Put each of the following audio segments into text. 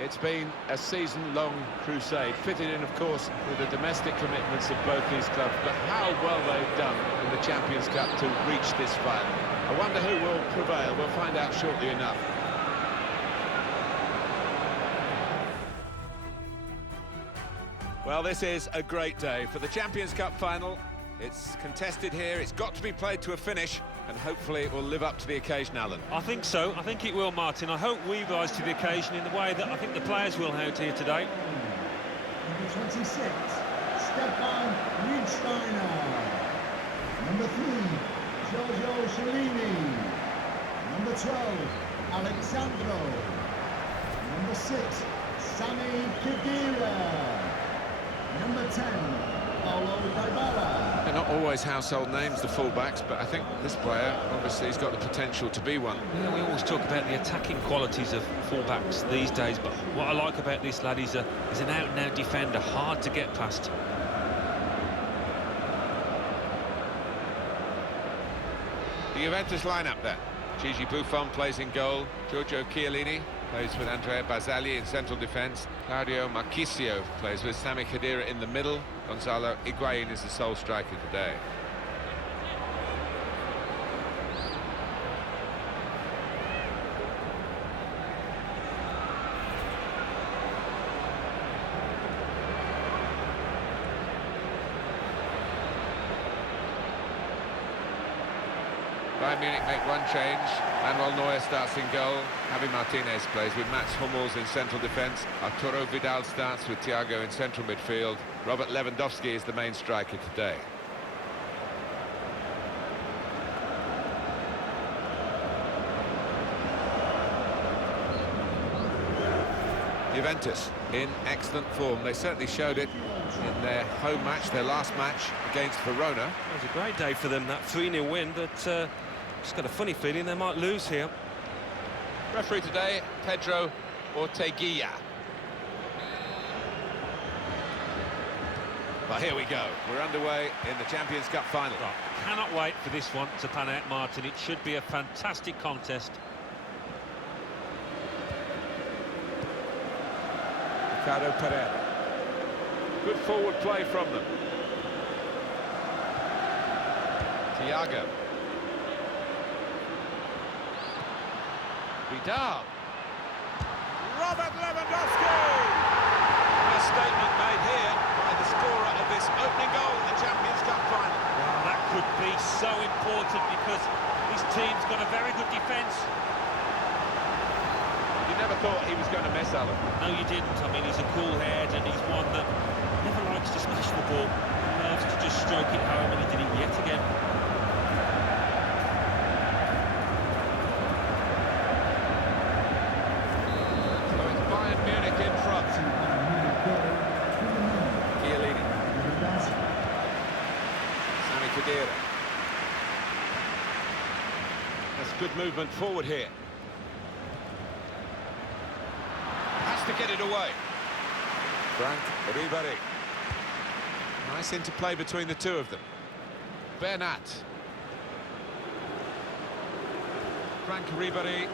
It's been a season-long crusade, fitted in, of course, with the domestic commitments of both these clubs, but how well they've done in the Champions Cup to reach this final. I wonder who will prevail. We'll find out shortly enough. Well, this is a great day for the Champions Cup final. It's contested here, it's got to be played to a finish, and hopefully it will live up to the occasion, Alan. I think so. I think it will, Martin. I hope we rise to the occasion in the way that I think the players will out here today. Number 26, Stefan Riedsteiner. Number 3, Giorgio Cellini. Number 12, Alexandro. Number 6, Sami Khedira. Number 10, Paulo Dybala. They're not always household names, the fullbacks, but I think this player, obviously, has got the potential to be one. Yeah, we always talk about the attacking qualities of fullbacks these days, but what I like about this lad is an out-and-out defender, hard to get past. The Juventus lineup then. Gigi Buffon plays in goal. Giorgio Chiellini plays with Andrea Barzagli in central defence. Claudio Marchisio plays with Sami Khedira in the middle. Gonzalo Higuain is the sole striker today. Bayern Munich make one change. Manuel Neuer starts in goal. Javi Martinez plays with Mats Hummels in central defence. Arturo Vidal starts with Thiago in central midfield. Robert Lewandowski is the main striker today. Juventus in excellent form. They certainly showed it in their home match, their last match against Verona. It was a great day for them, that 3-0 win, but just got a funny feeling they might lose here. Referee today, Pedro Orteguilla. Well, here we go. We're underway in the Champions Cup final. Right, cannot wait for this one to pan out, Martin. It should be a fantastic contest. Ricardo Pereira. Good forward play from them. Thiago. Vidal. Robert Lewandowski! A statement made here by the scorer of this opening goal in the Champions Cup final. Well, that could be so important because this team's got a very good defence. You never thought he was going to miss, Alan. No, you didn't. I mean, he's a cool head and he's one that never likes to smash the ball. He loves to just stroke it home, and he did it yet again. So it's Bayern Munich in front. Chiellini. Sami Khedira. That's good movement forward here. Has to get it away. Frank Ribéry. Nice interplay between the two of them. Bernat. Frank Ribéry.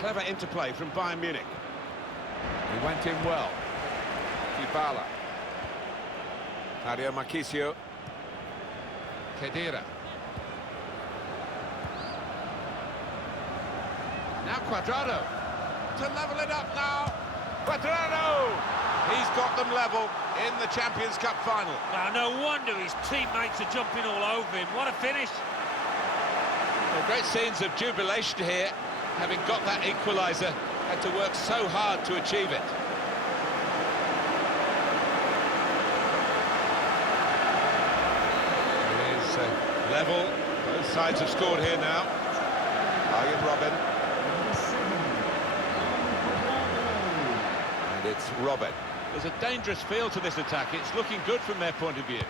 Clever interplay from Bayern Munich. He went in well. Dybala. Claudio Marchisio. Khedira. Now Cuadrado. To level it up now. Cuadrado! He's got them level in the Champions Cup final. Now, no wonder his teammates are jumping all over him. What a finish. Well, great scenes of jubilation here. Having got that equaliser, had to work so hard to achieve it. It is level. Both sides have scored here now. Arjen Robben. And it's Robben. There's a dangerous feel to this attack. It's looking good from their point of view.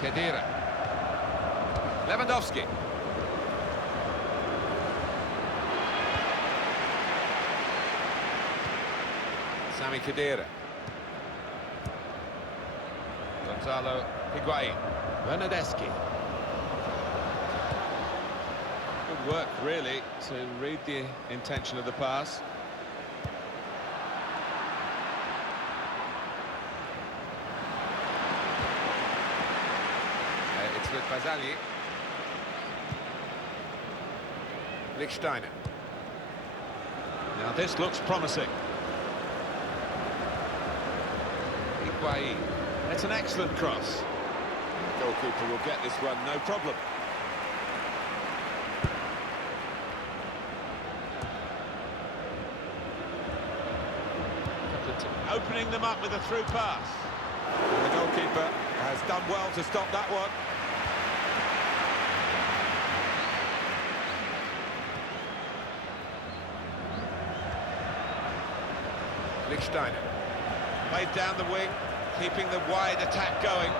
Khedira. Lewandowski. Sami Khedira. Gonzalo Higuain. Bernardeschi. work, really, to read the intention of the pass. It's with Bazali. Lichtsteiner. Now this looks promising. Higuain. It's an excellent cross. The goalkeeper will get this one, no problem. Opening them up with a through pass. And the goalkeeper has done well to stop that one. Lichtsteiner. Laid down the wing, keeping the wide attack going.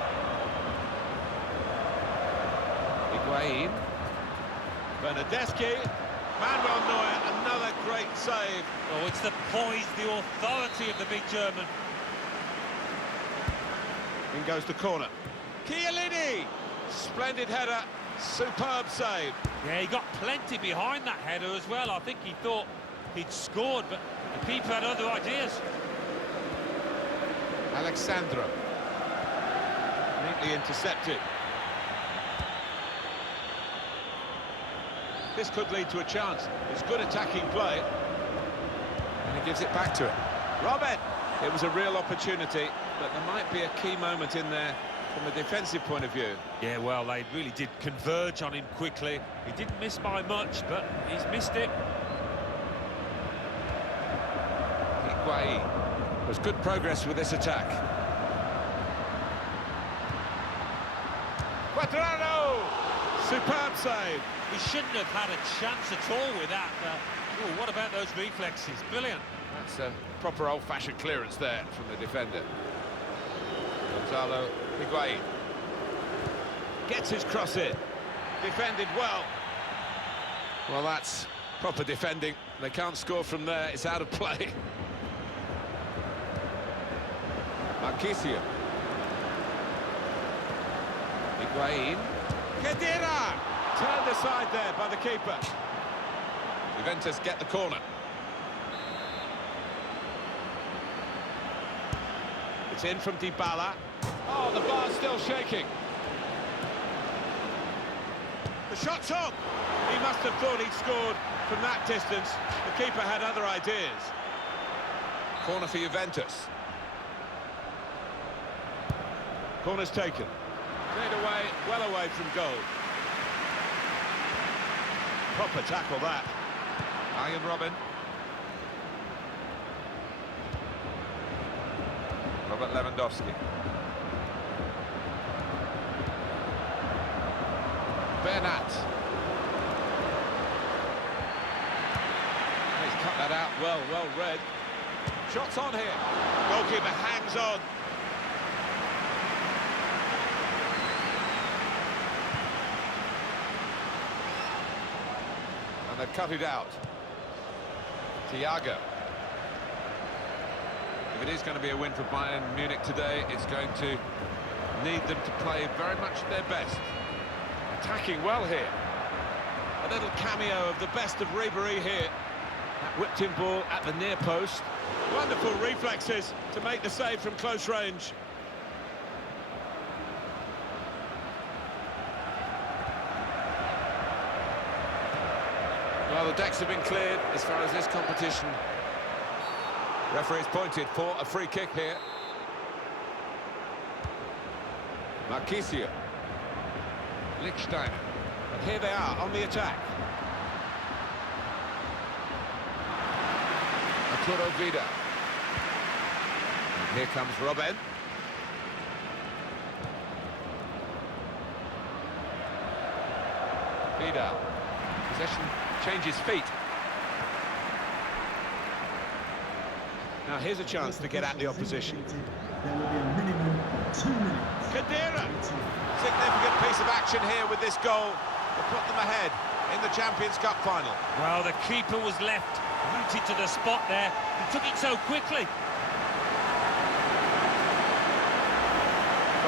Higuain. Bernardeschi. Manuel Neuer, another great save. Oh, it's the poise, the authority of the big German. In goes the corner. Chiellini! Splendid header, superb save. Yeah, he got plenty behind that header as well. I think he thought he'd scored, but the keeper had other ideas. Alexandro. Neatly intercepted. This could lead to a chance. It's good attacking play. And he gives it back to it. Robin! It was a real opportunity, but there might be a key moment in there from a defensive point of view. Yeah, well, they really did converge on him quickly. He didn't miss by much, but he's missed it. Higuain. There's good progress with this attack. Quadrado! Superb save. He shouldn't have had a chance at all with that. Oh, what about those reflexes? Brilliant. That's a proper old-fashioned clearance there from the defender. Gonzalo Higuain. Gets his cross in. Defended well. Well, that's proper defending. They can't score from there. It's out of play. Marquisio. Higuain. Khedira! Turned aside there by the keeper. Juventus get the corner. It's in from Dybala. Oh, the bar's still shaking. The shot's on. He must have thought he'd scored from that distance. The keeper had other ideas. Corner for Juventus. Corner's taken. Cleared away, well away from goal. Proper tackle that. Ian Robin. Robert Lewandowski. Bernat. He's cut that out well read. Shots on here. Goalkeeper hangs on. And they've cut it out. Thiago. If it is going to be a win for Bayern Munich today, it's going to need them to play very much their best. Attacking well here. A little cameo of the best of Ribéry here. That whipped-in ball at the near post. Wonderful reflexes to make the save from close range. Well, the decks have been cleared as far as this competition. Referee's pointed for a free kick here. Marquisio. Lichtsteiner. And here they are on the attack. Arturo Vidal. And here comes Robben. Vidal. Possession changes feet. Now here's a chance to get at the opposition. There will be a minimum of 2 minutes. Khedira! Significant piece of action here with this goal to put them ahead in the Champions Cup final. Well, the keeper was left rooted to the spot there. He took it so quickly.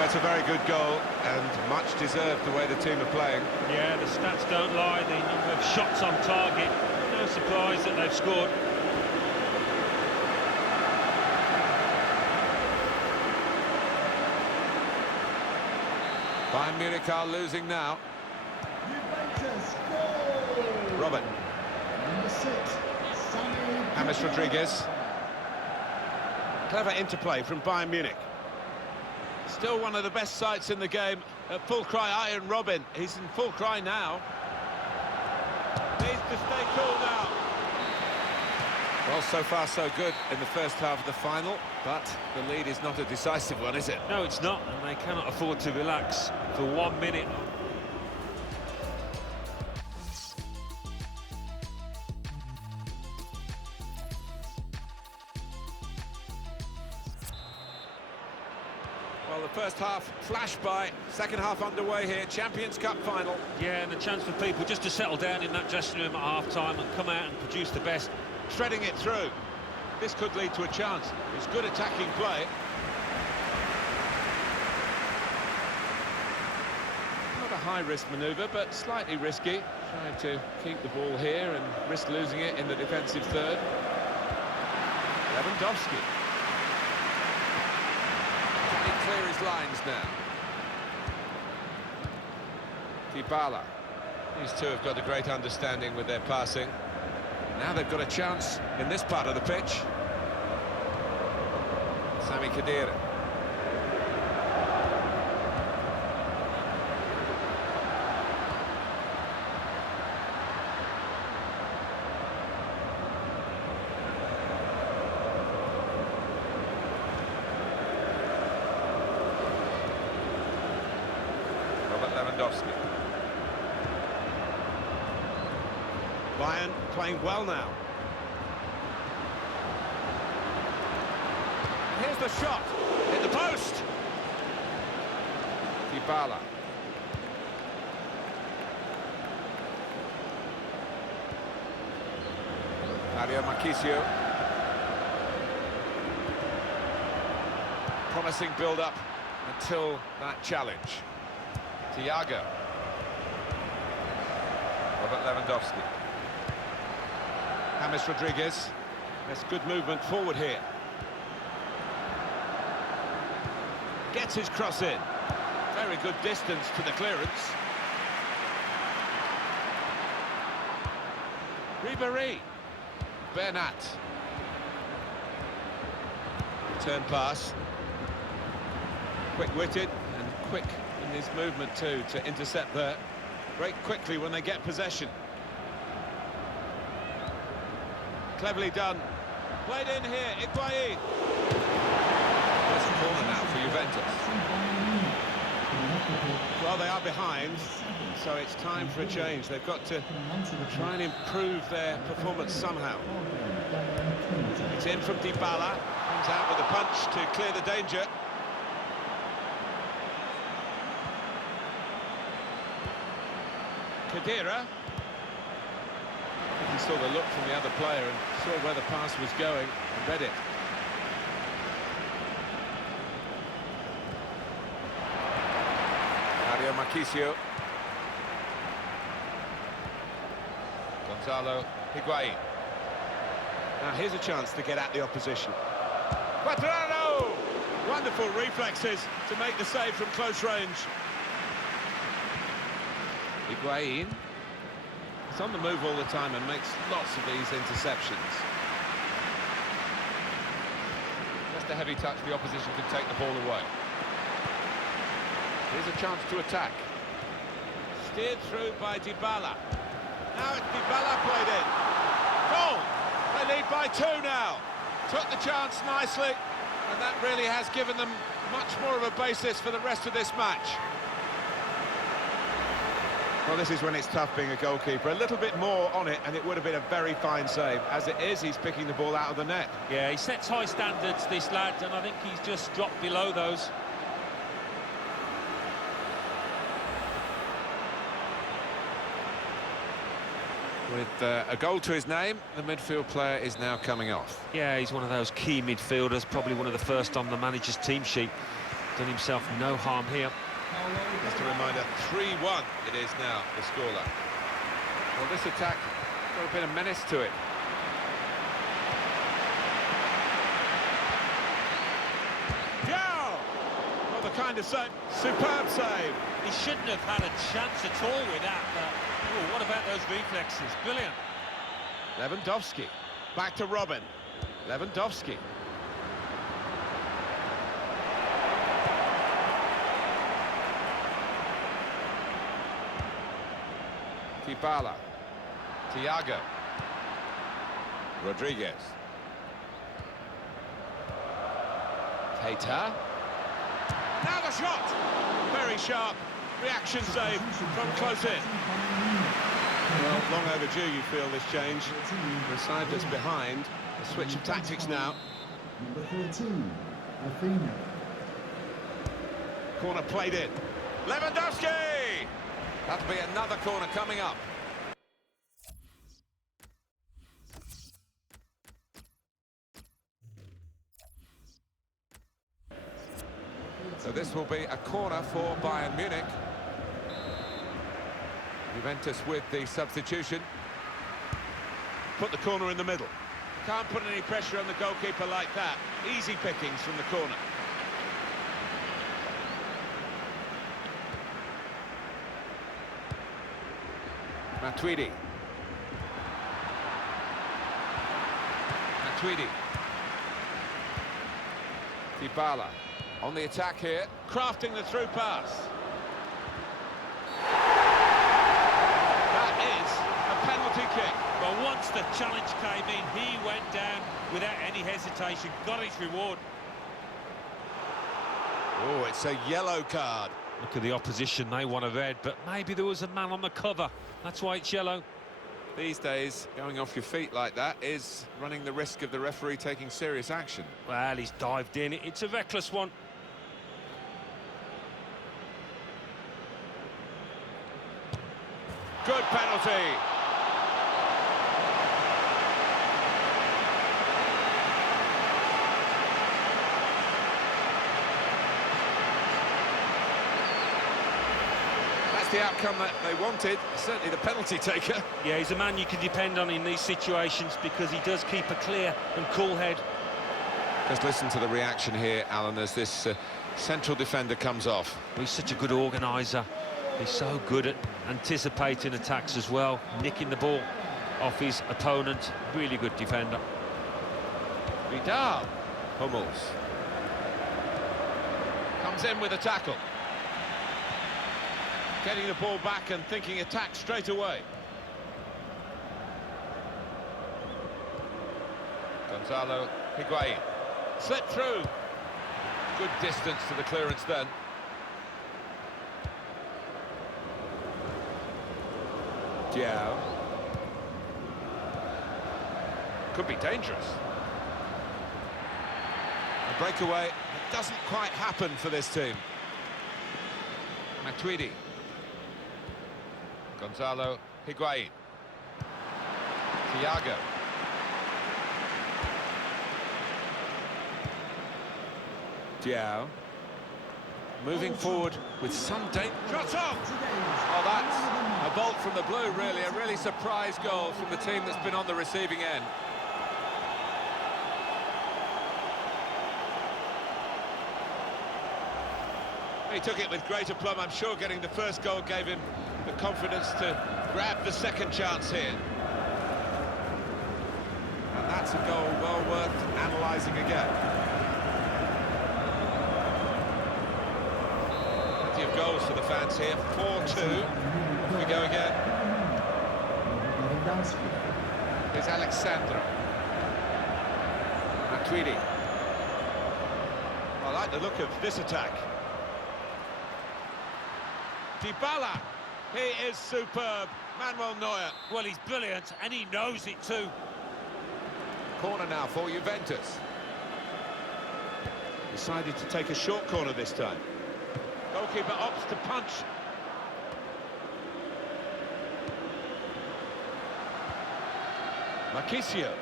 Well, it's a very good goal, and much deserved the way the team are playing. Yeah, the stats don't lie. The number of shots on target. No surprise that they've scored. Bayern Munich are losing now. Juventus goal! Robert. Number 6, James Rodriguez. Clever interplay from Bayern Munich. Still one of the best sights in the game. At full cry, Iron Robin. He's in full cry now. Needs to stay cool now. Well, so far so good in the first half of the final, but the lead is not a decisive one, is it? No, it's not, and they cannot afford to relax for 1 minute. Well, the first half flashed by, second half underway here, Champions Cup final. Yeah, and a chance for people just to settle down in that dressing room at half-time and come out and produce the best. Threading it through. This could lead to a chance. It's good attacking play. Not a high-risk manoeuvre, but slightly risky. Trying to keep the ball here and risk losing it in the defensive third. Lewandowski. Can he clear his lines now? Dybala. These two have got a great understanding with their passing. Now they've got a chance in this part of the pitch. Sami Khedira. Robert Lewandowski. Bayern playing well now. Here's the shot. Hit the post. Dybala. Mario Marchisio. Promising build-up until that challenge. Thiago. Robert Lewandowski. James Rodriguez. That's good movement forward here. Gets his cross in. Very good distance to the clearance. Ribéry. Bernat. Return pass. Quick-witted and quick in his movement too to intercept there. Break quickly when they get possession. Cleverly done. Played in here, Higuain. There's a corner now for Juventus. Well, they are behind, so it's time for a change. They've got to try and improve their performance somehow. It's in from Dybala. Comes out with a punch to clear the danger. Khedira. He saw the look from the other player and saw where the pass was going and read it. Mario Marchisio. Gonzalo Higuain. Now here's a chance to get at the opposition. Quadrado! Wonderful reflexes to make the save from close range. Higuain. He's on the move all the time and makes lots of these interceptions. Just a heavy touch, the opposition can take the ball away. Here's a chance to attack. Steered through by Dybala. Now it's Dybala played in. Goal! They lead by 2 now. Took the chance nicely, and that really has given them much more of a basis for the rest of this match. Well, this is when it's tough being a goalkeeper. A little bit more on it, and it would have been a very fine save. As it is, he's picking the ball out of the net. Yeah, he sets high standards, this lad, and I think he's just dropped below those. With a goal to his name, the midfield player is now coming off. Yeah, he's one of those key midfielders, probably one of the first on the manager's team sheet. done himself no harm here. Just a reminder, 3-1 it is now, the scoreline. Well, this attack got a bit of menace to it. Joe! Well, the kind of save. Superb save. He shouldn't have had a chance at all with that, but oh, what about those reflexes? Brilliant. Lewandowski, back to Robin. Lewandowski. Dybala. Thiago. Rodriguez. Keita. Now the shot! Very sharp. Reaction save from close in. Well, long overdue, you feel, this change. The side that's behind. A switch of tactics now. Number 13, Athena. Corner played in. Lewandowski! That'll be another corner coming up. So this will be a corner for Bayern Munich. Juventus with the substitution. Put the corner in the middle. Can't put any pressure on the goalkeeper like that. Easy pickings from the corner. Matuidi. Dybala on the attack here. Crafting the through pass. That is a penalty kick. Well, once the challenge came in, he went down without any hesitation, got his reward. Oh, it's a yellow card. Look at the opposition, they want a red, but maybe there was a man on the cover. That's why it's yellow. These days, going off your feet like that is running the risk of the referee taking serious action. Well, he's dived in. It's a reckless one. Good penalty. The outcome that they wanted, certainly the penalty taker. Yeah, he's a man you can depend on in these situations because he does keep a clear and cool head. Just listen to the reaction here, Alan, as this central defender comes off. He's such a good organiser. He's so good at anticipating attacks as well, nicking the ball off his opponent. Really good defender. Vidal. Hummels. Comes in with a tackle. Getting the ball back and thinking attack straight away. Gonzalo Higuain. Slipped through. Good distance to the clearance then. Diao. Could be dangerous. A breakaway that doesn't quite happen for this team. Matuidi. Gonzalo Higuain. Thiago. Diao. Moving forward with some danger. Shot on! Oh, that's a bolt from the blue, really. A really surprise goal from the team that's been on the receiving end. He took it with great aplomb. I'm sure getting the first goal gave him the confidence to grab the second chance here. And that's a goal well worth analysing again. Plenty of goals for the fans here. 4-2. Off we go again. Here's Alexandro. Matuidi. I like the look of this attack. Dybala, he is superb. Manuel Neuer. Well, he's brilliant, and he knows it too. Corner now for Juventus. Decided to take a short corner this time. Goalkeeper opts to punch. Marchisio.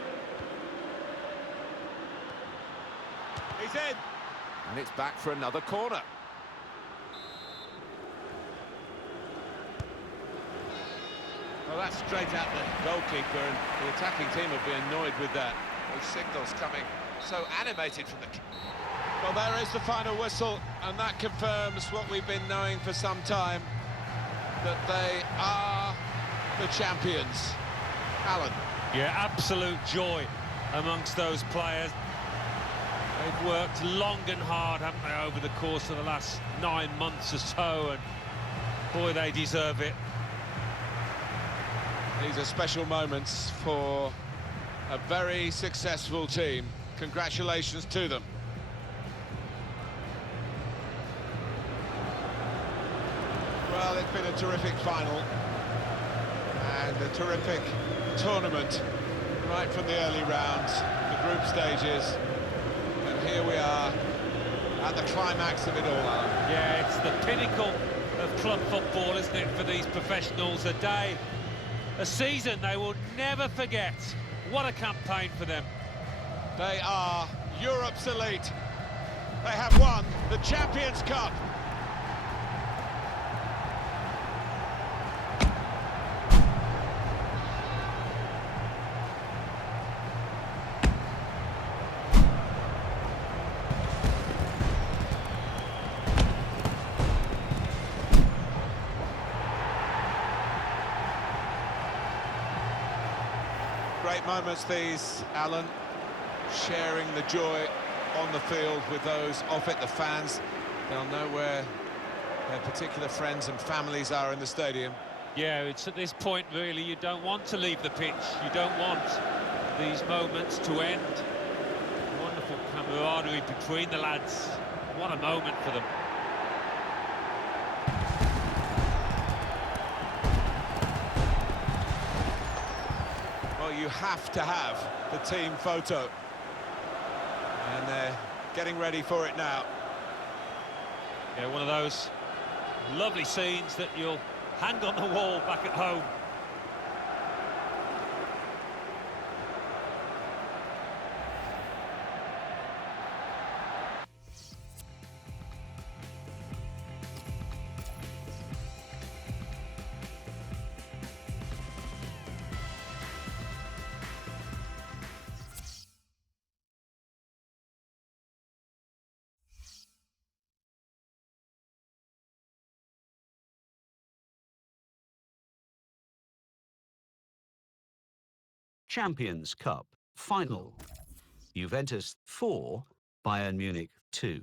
He's in. And it's back for another corner. Well, that's straight at the goalkeeper, and the attacking team will be annoyed with that. Those signals coming so animated from the... Well, there is the final whistle, and that confirms what we've been knowing for some time, that they are the champions. Alan. Yeah, absolute joy amongst those players. They've worked long and hard, haven't they, over the course of the last 9 months or so, and boy, they deserve it. These are special moments for a very successful team. Congratulations to them. Well, it's been a terrific final and a terrific tournament right from the early rounds, the group stages, and here we are at the climax of it all, Alan. Yeah, it's the pinnacle of club football, isn't it, for these professionals? A day, a season they will never forget. What a campaign for them. They are Europe's elite. They have won the Champions Cup. Great moments these, Alan, sharing the joy on the field with those off it, the fans. They'll know where their particular friends and families are in the stadium. Yeah, it's at this point, really, you don't want to leave the pitch. You don't want these moments to end. Wonderful camaraderie between the lads. What a moment for them. You have to have the team photo, and they're getting ready for it now. Yeah, one of those lovely scenes that you'll hang on the wall back at home. Champions Cup final. Juventus 4, Bayern Munich 2.